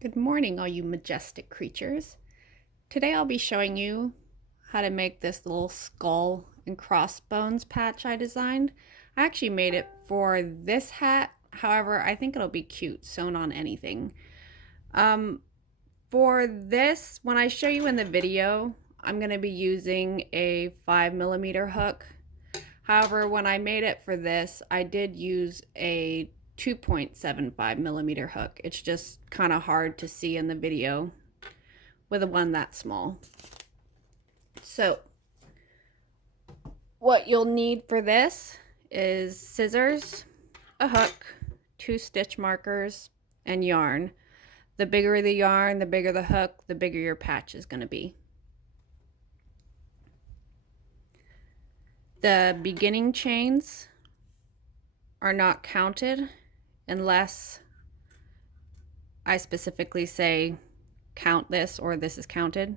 Good morning, all you majestic creatures. Today I'll be showing you how to make this little skull and crossbones patch I designed. I actually made it for this hat. However, I think it'll be cute sewn on anything. Um, for this, when I show you in the video, I'm going to be using a 5mm hook. However, when I made it for this, I did use a 2.75mm hook. It's just kind of hard to see in the video with a one that small. So what you'll need for this is scissors, a hook, 2 stitch markers, and yarn. The bigger the yarn, the bigger the hook, the bigger your patch is going to be. The beginning chains are not counted unless I specifically say count this or this is counted.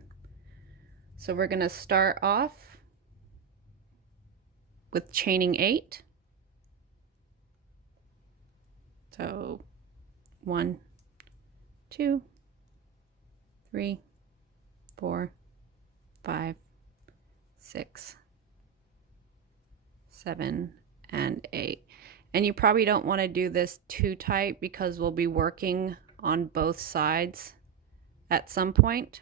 So we're going to start off with chaining 8. So 1, 2, 3, 4, 5, 6, 7, and 8. And you probably don't want to do this too tight because we'll be working on both sides at some point.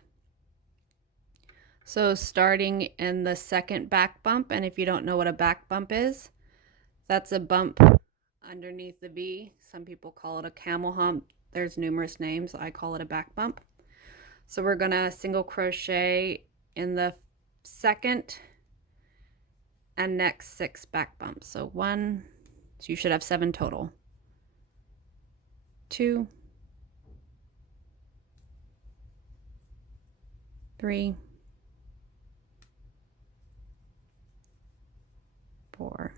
So starting in the second back bump, and if you don't know what a back bump is, that's a bump underneath the V. Some people call it a camel hump. There's numerous names. I call it a back bump. So we're gonna single crochet in the second and next 6 back bumps. So 1, so you should have 7 total. 2, 3, 4,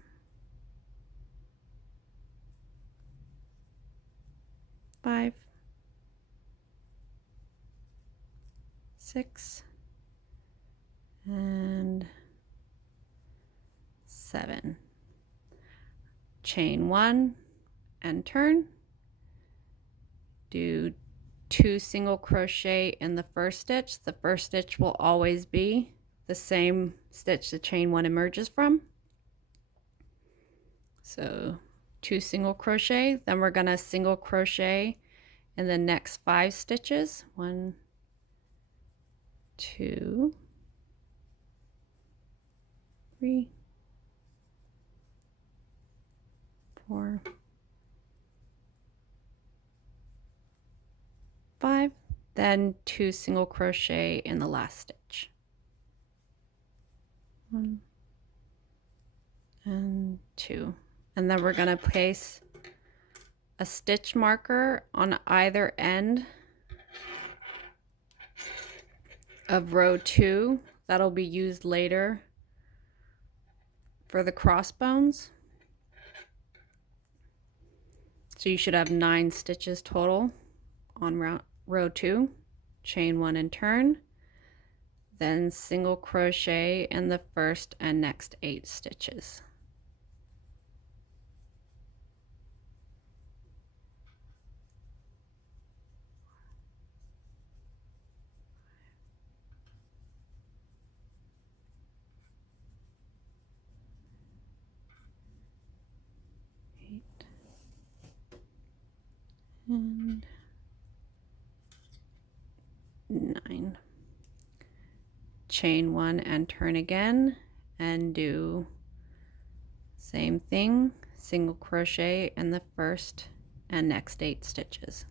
5, 6, and 7. Chain 1 and turn. Do 2 single crochet in the first stitch. The first stitch will always be the same stitch the chain 1 emerges from. So 2 single crochet, then we're going to single crochet in the next 5 stitches. 1, 2, 3, 4, 5, then 2 single crochet in the last stitch. 1 and 2. And then we're going to place a stitch marker on either end of row 2. That'll be used later for the crossbones. So you should have 9 stitches total on row 2. Chain 1 and turn, then single crochet in the first and next 8 stitches. And 9. Chain 1 and turn again and do same thing, single crochet in the first and next 8 stitches.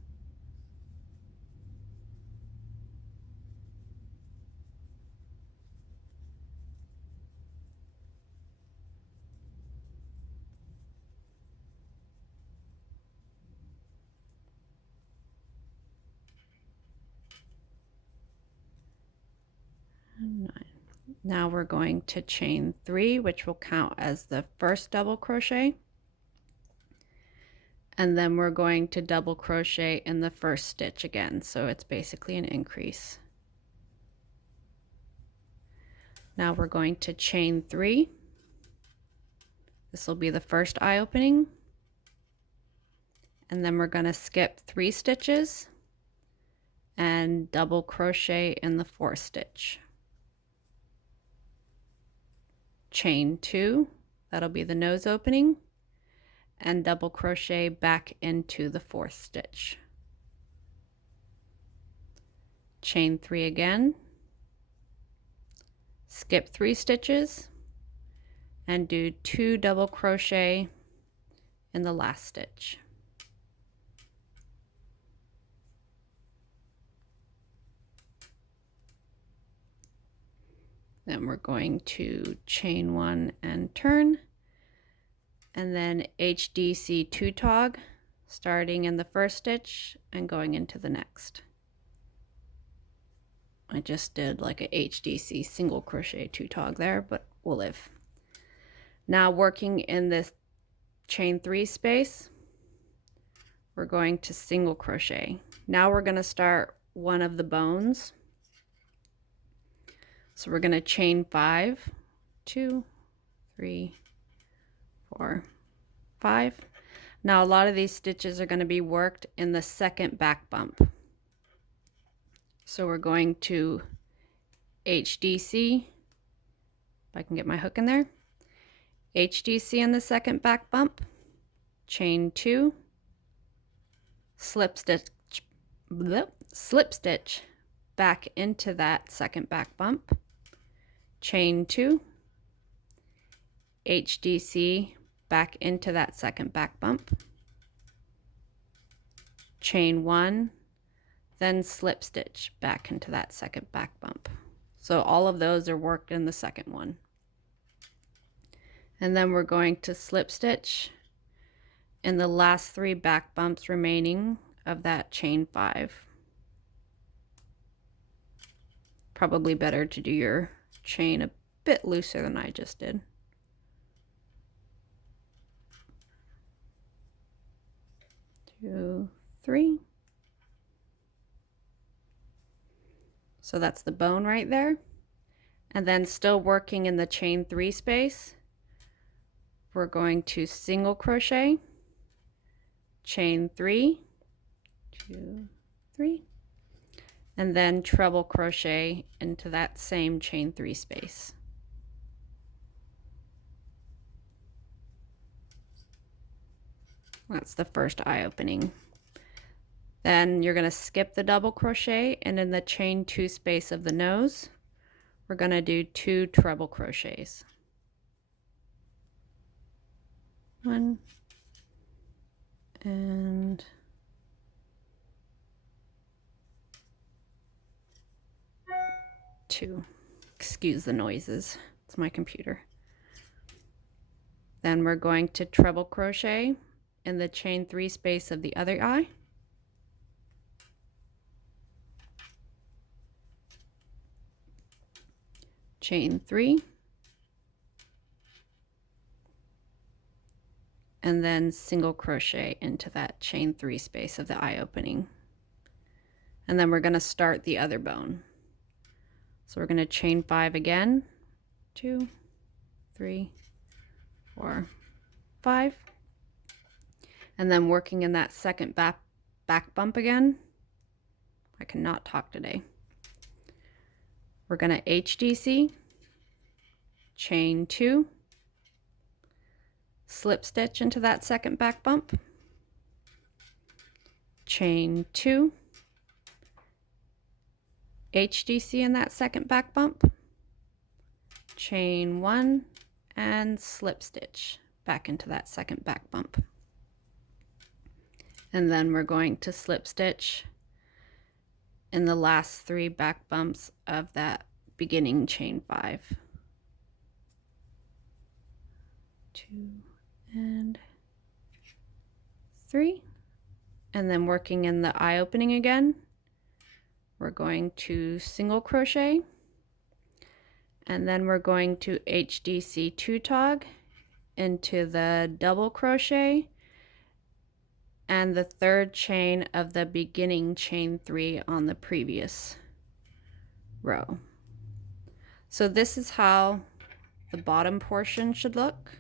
And 9. Now we're going to chain 3, which will count as the first double crochet. And then we're going to double crochet in the first stitch again, so it's basically an increase. Now we're going to chain 3. This will be the first eye opening. And then we're going to skip 3 stitches and double crochet in the fourth stitch. Chain 2, that'll be the nose opening, and double crochet back into the fourth stitch. Chain 3 again, skip 3 stitches, and do 2 double crochet in the last stitch. Then we're going to chain 1 and turn, and then HDC 2 tog, starting in the first stitch and going into the next. I just did like a HDC single crochet 2 tog there, but we'll live. Now working in this chain 3 space, we're going to single crochet. Now we're going to start one of the bones. So we're going to chain 5, 2, 3, 4, 5. Now a lot of these stitches are going to be worked in the second back bump. So we're going to HDC, if I can get my hook in there, HDC in the second back bump, chain 2, slip stitch back into that second back bump, chain 2, HDC back into that second back bump, chain 1, then slip stitch back into that second back bump. So all of those are worked in the second one. And then we're going to slip stitch in the last 3 back bumps remaining of that chain 5. Probably better to do your chain a bit looser than I just did. Two, 3. So that's the bone right there. And then still working in the chain 3 space, we're going to single crochet, chain 3, 2, 3, and then treble crochet into that same chain 3 space. That's the first eye opening. Then you're going to skip the double crochet, and in the chain 2 space of the nose, we're going to do 2 treble crochets. 1 and 2. Excuse the noises, it's my computer. Then we're going to treble crochet in the chain 3 space of the other eye. Chain 3, and then single crochet into that chain 3 space of the eye opening. And then we're going to start the other bone. So we're going to chain 5 again, 2, 3, 4, 5, and then working in that second back bump again. I cannot talk today. We're going to HDC, chain 2, slip stitch into that second back bump, chain 2, HDC in that second back bump, chain 1, and slip stitch back into that second back bump. And then we're going to slip stitch in the last 3 back bumps of that beginning chain 5. 2 and 3. And then working in the eye opening again, we're going to single crochet, and then we're going to HDC 2 tog into the double crochet and the 3rd chain of the beginning chain 3 on the previous row. So this is how the bottom portion should look.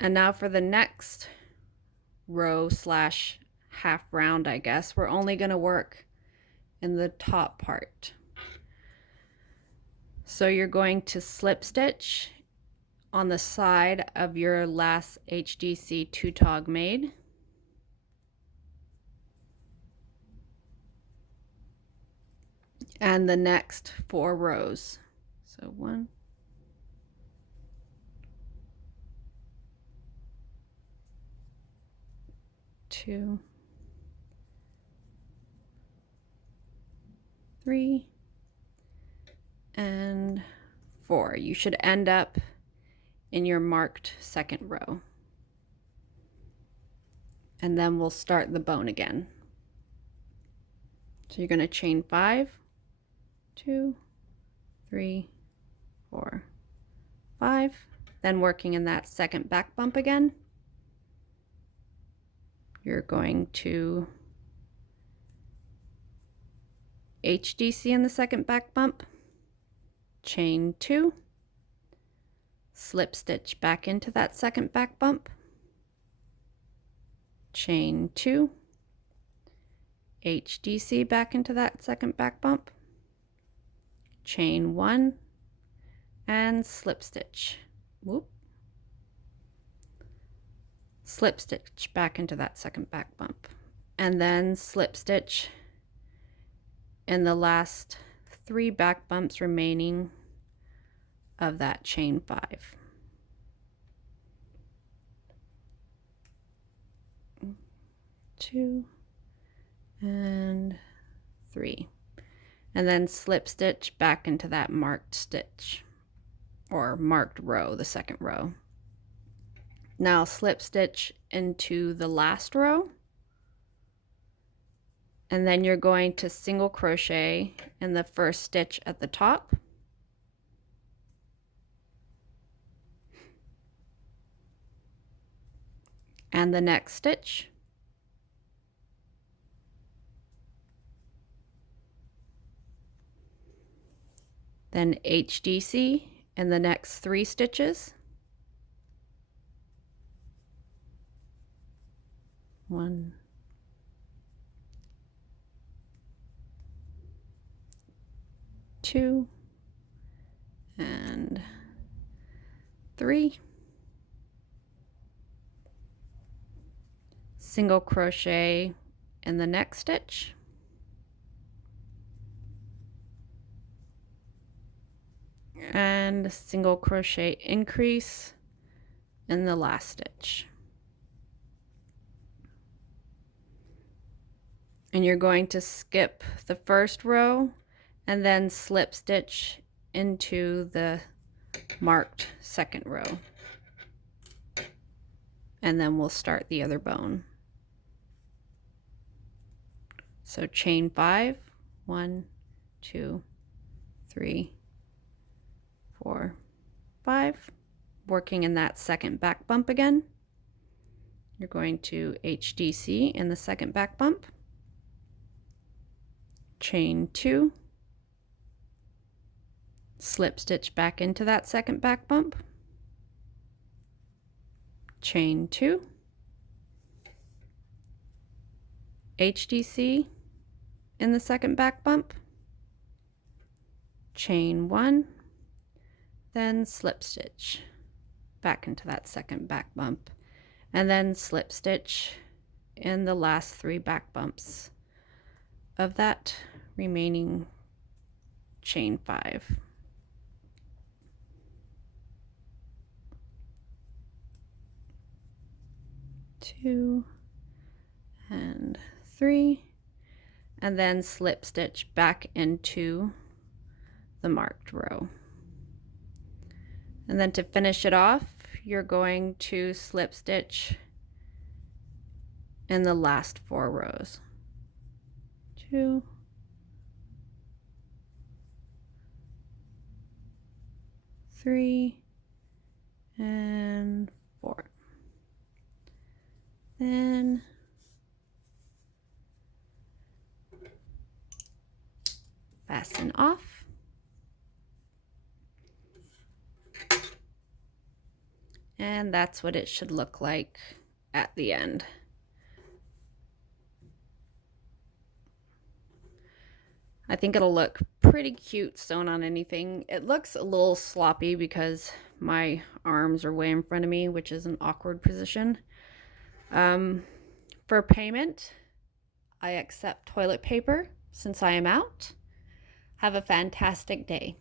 And now for the next row slash half round, I guess. We're only going to work in the top part. So you're going to slip stitch on the side of your last HDC 2-tog made. And the next 4 rows. So 1, 2, 3, and 4. You should end up in your marked second row. And then we'll start the bone again. So you're going to chain 5, 2, 3, 4, 5, then working in that second back bump again. You're going to HDC in the second back bump, chain 2, slip stitch back into that second back bump, chain 2, HDC back into that second back bump, chain 1, and slip stitch. Whoop. Slip stitch back into that second back bump, and then slip stitch in the last 3 back bumps remaining of that chain 5. Two and 3, and then slip stitch back into that marked stitch or marked row, the second row. Now slip stitch into the last row, and then you're going to single crochet in the first stitch at the top, and the next stitch, then HDC in the next 3 stitches, 1, 2, and 3, single crochet in the next stitch, and single crochet increase in the last stitch. And you're going to skip the first row and then slip stitch into the marked second row. And then we'll start the other bone. So chain 5, 1, 2, 3, 4, 5, working in that second back bump again. You're going to HDC in the second back bump, chain 2, slip stitch back into that second back bump, chain 2, HDC in the second back bump, chain 1, then slip stitch back into that second back bump, and then slip stitch in the last 3 back bumps of that remaining chain 5. Two and 3, and then slip stitch back into the marked row. And then to finish it off, you're going to slip stitch in the last 4 rows. 2, 3, and 4. Then fasten off. And that's what it should look like at the end. I think it'll look pretty cute sewn on anything. It looks a little sloppy because my arms are way in front of me, which is an awkward position. For payment, I accept toilet paper since I am out. Have a fantastic day.